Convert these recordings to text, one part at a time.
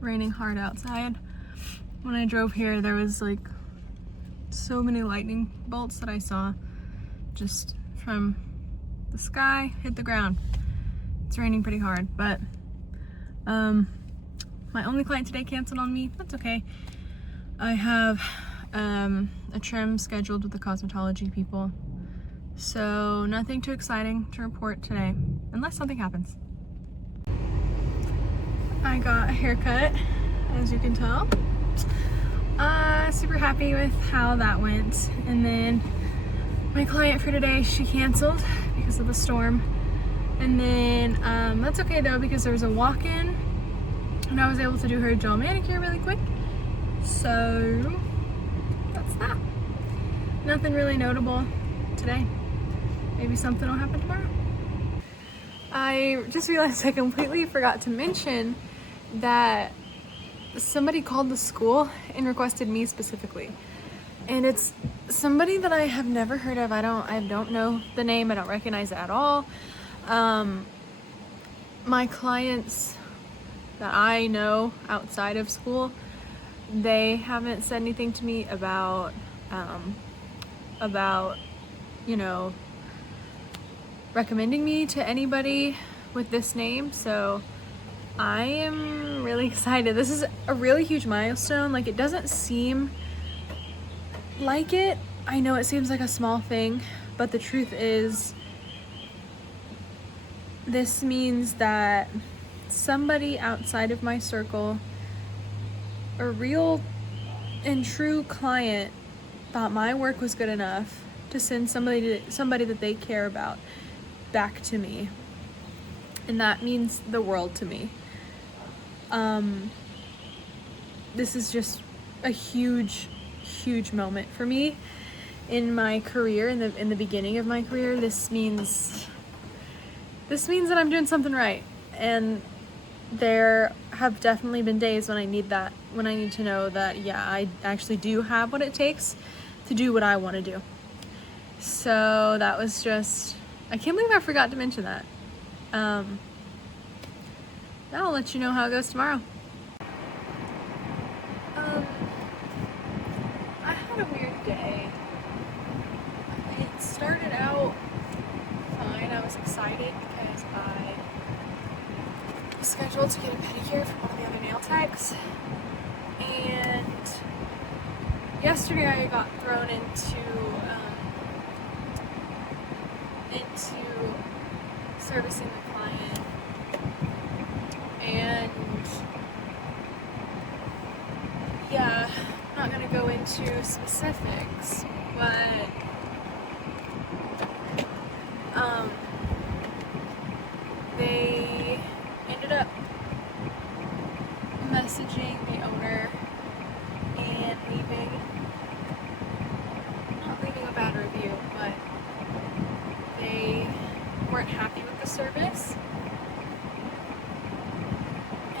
raining hard outside. When I drove here, there was like so many lightning bolts that I saw just from the sky hit the ground. It's raining pretty hard, but my only client today canceled on me. That's okay. I have a trim scheduled with the cosmetology people, so nothing too exciting to report today, unless something happens. I got a haircut, as you can tell. Super happy with how that went. And then my client for today, she canceled because of the storm. And then that's okay though, because there was a walk-in and I was able to do her gel manicure really quick. So that's that. Nothing really notable today. Maybe something will happen tomorrow. I just realized I completely forgot to mention that somebody called the school and requested me specifically. And it's somebody that I have never heard of. I don't know the name. I don't recognize it at all. My clients that I know outside of school, they haven't said anything to me about, you know, recommending me to anybody with this name. So I am really excited. This is a really huge milestone. Like, it doesn't seem like it. I know it seems like a small thing, but the truth is, this means that somebody outside of my circle, a real and true client, thought my work was good enough to send somebody that they care about back to me. And that means the world to me. This is just a huge moment for me in my career, in the beginning of my career. This means that I'm doing something right. And there have definitely been days when I need to know that, yeah, I actually do have what it takes to do what I want to do. So that was just, I can't believe I forgot to mention that. Now I'll let you know how it goes tomorrow. I had a weird day. It started out fine. I was excited because I was scheduled to get a pedicure from one of the other nail techs. And yesterday I got thrown into servicing the client. And yeah, I'm not gonna go into specifics, but they ended up messaging the owner and not leaving a bad review, but they weren't happy with the service.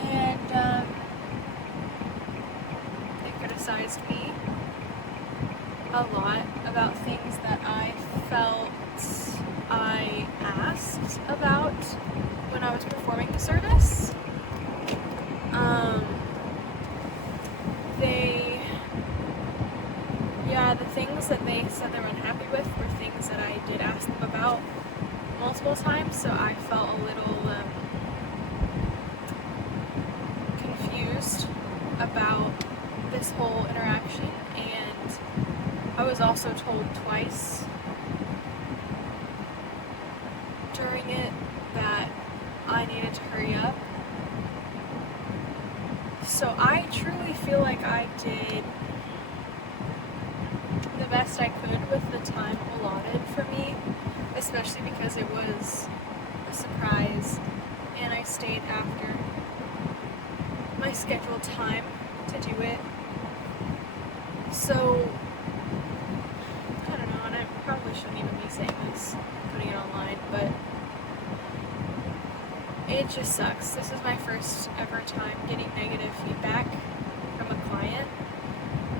And they criticized me a lot about things that I felt I asked about when I was performing the service. The things that they said they were unhappy with were things that I did ask them about multiple times, so I felt a little confused about this whole interaction. And I was also told twice during it that I needed to hurry up. So I truly feel like I did the best I could with the time allotted for me, especially because it was a surprise and I stayed after my scheduled time to do it. So I don't know, and I probably shouldn't even be saying this, putting it online, but it just sucks. This is my first ever time getting negative feedback from a client,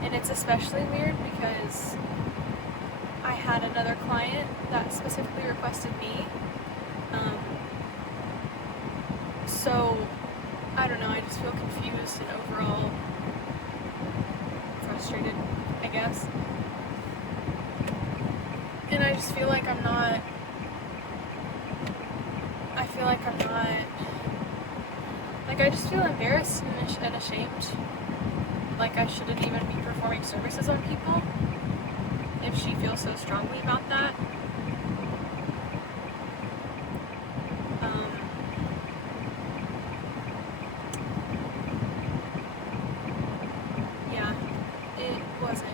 and it's especially weird because I had another client that specifically requested me. So I don't don't know, I just feel confused and overall frustrated, I guess. And I just feel like I'm not, like I just feel embarrassed and ashamed. Like I shouldn't even be performing services on people if she feels so strongly about that. Yeah, it wasn't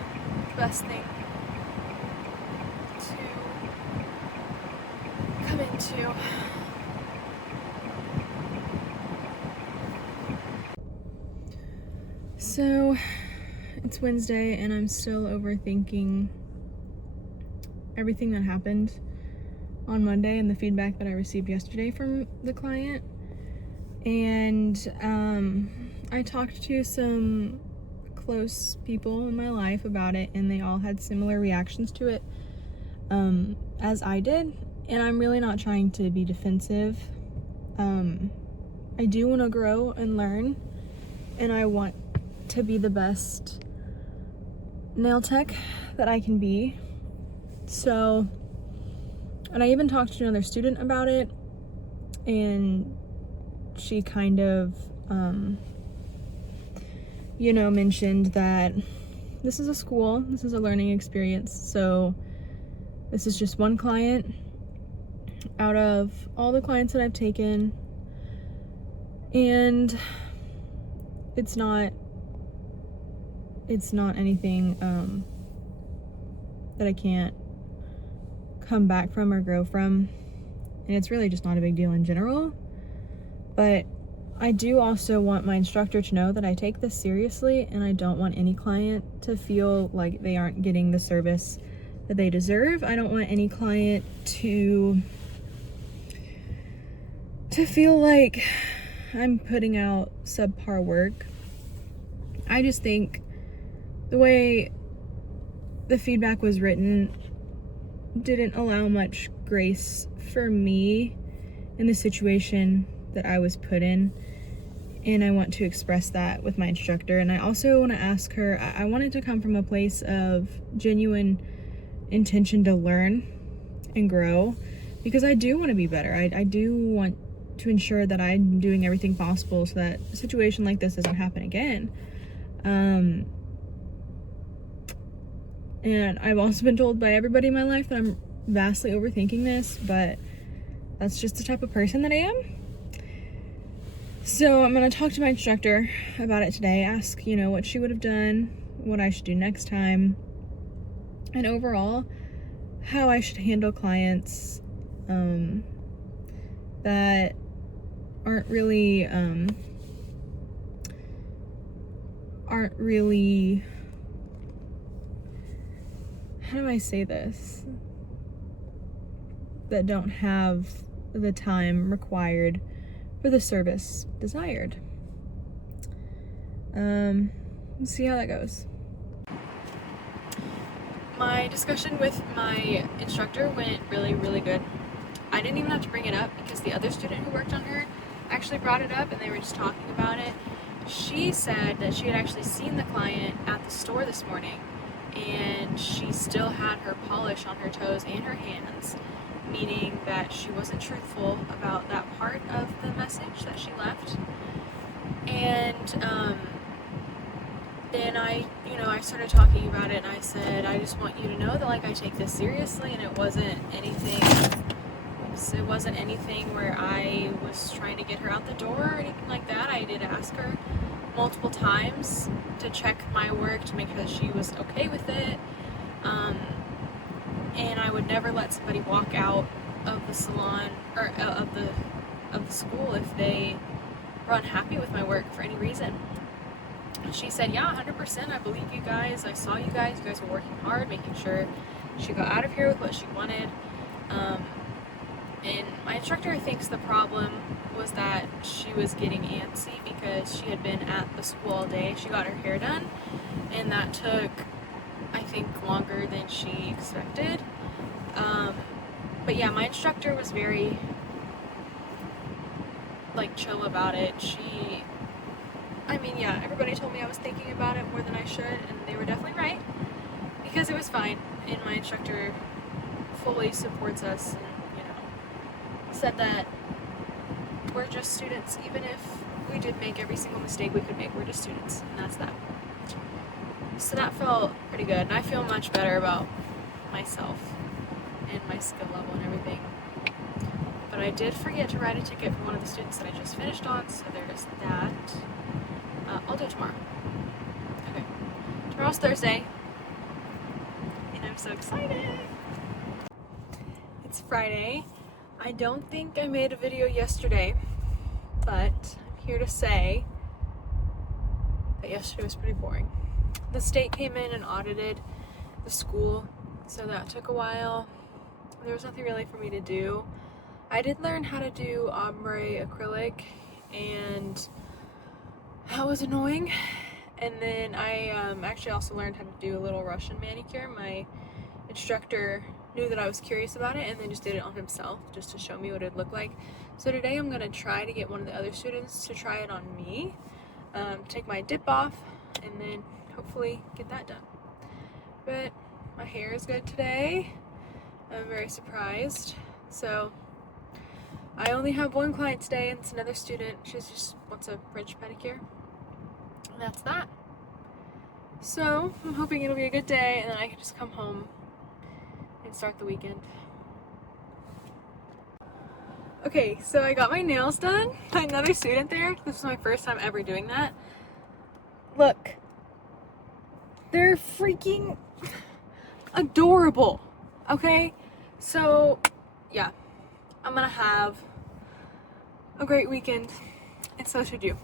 the best thing to come into. So it's Wednesday and I'm still overthinking everything that happened on Monday and the feedback that I received yesterday from the client. And I talked to some close people in my life about it, and they all had similar reactions to it as I did. And I'm really not trying to be defensive. I do want to grow and learn, and I want to be the best nail tech that I can be. So, and I even talked to another student about it, and she kind of mentioned that this is a school, this is a learning experience, so this is just one client out of all the clients that I've taken, and it's not anything that I can't come back from or grow from, and it's really just not a big deal in general. But I do also want my instructor to know that I take this seriously, and I don't want any client to feel like they aren't getting the service that they deserve. I don't want any client to feel like I'm putting out subpar work. I just think the way the feedback was written didn't allow much grace for me in the situation that I was put in, and I want to express that with my instructor. And I also want to ask her, I want it to come from a place of genuine intention to learn and grow, because I do want to be better. I do want to ensure that I'm doing everything possible so that a situation like this doesn't happen again. And I've also been told by everybody in my life that I'm vastly overthinking this, but that's just the type of person that I am. So I'm going to talk to my instructor about it today, ask, what she would have done, what I should do next time, and overall, how I should handle clients that aren't really, how do I say this? That don't have the time required for the service desired. Let's see how that goes. My discussion with my instructor went really, really good. I didn't even have to bring it up because the other student who worked on her actually brought it up, and they were just talking about it. She said that she had actually seen the client at the store this morning, and she still had her polish on her toes and her hands, meaning that she wasn't truthful about that part of the message that she left. And then I started talking about it, and I said, I just want you to know that I take this seriously, and it wasn't anything where I was trying to get her out the door or anything like that. I did ask her multiple times to check my work to make sure that she was okay with it. And I would never let somebody walk out of the salon or of the school if they were unhappy with my work for any reason. She said, yeah, 100%, I believe you guys. I saw you guys. You guys were working hard, making sure she got out of here with what she wanted. And my instructor thinks the problem was that she was getting antsy because she had been at the school all day. She got her hair done, and that took, I think, longer than she expected. But yeah, my instructor was very chill about it. She I mean, yeah, everybody told me I was thinking about it more than I should, and they were definitely right, because it was fine, and my instructor fully supports us, and, you know, said that we're just students. Even if we did make every single mistake we could make, we're just students, and that's that. So that felt pretty good, and I feel much better about myself and my skill level and everything. But I did forget to write a ticket for one of the students that I just finished on, so there's that. I'll do it tomorrow. Okay. Tomorrow's Thursday, and I'm so excited. It's Friday. I don't think I made a video yesterday, but I'm here to say that yesterday was pretty boring. The state came in and audited the school, so that took a while. There was nothing really for me to do. I did learn how to do ombre acrylic, and that was annoying. And then I actually also learned how to do a little Russian manicure. My instructor knew that I was curious about it and then just did it on himself just to show me what it'd look like. So today I'm gonna try to get one of the other students to try it on me, take my dip off, and then hopefully get that done. But my hair is good today. I'm very surprised. So I only have one client today, and it's another student. She just wants a French pedicure. And that's that. So I'm hoping it'll be a good day, and then I can just come home and start the weekend. Okay, so I got my nails done by another student there. This was my first time ever doing that. Look. They're freaking adorable. Okay? So, yeah. I'm gonna have a great weekend, and so should you.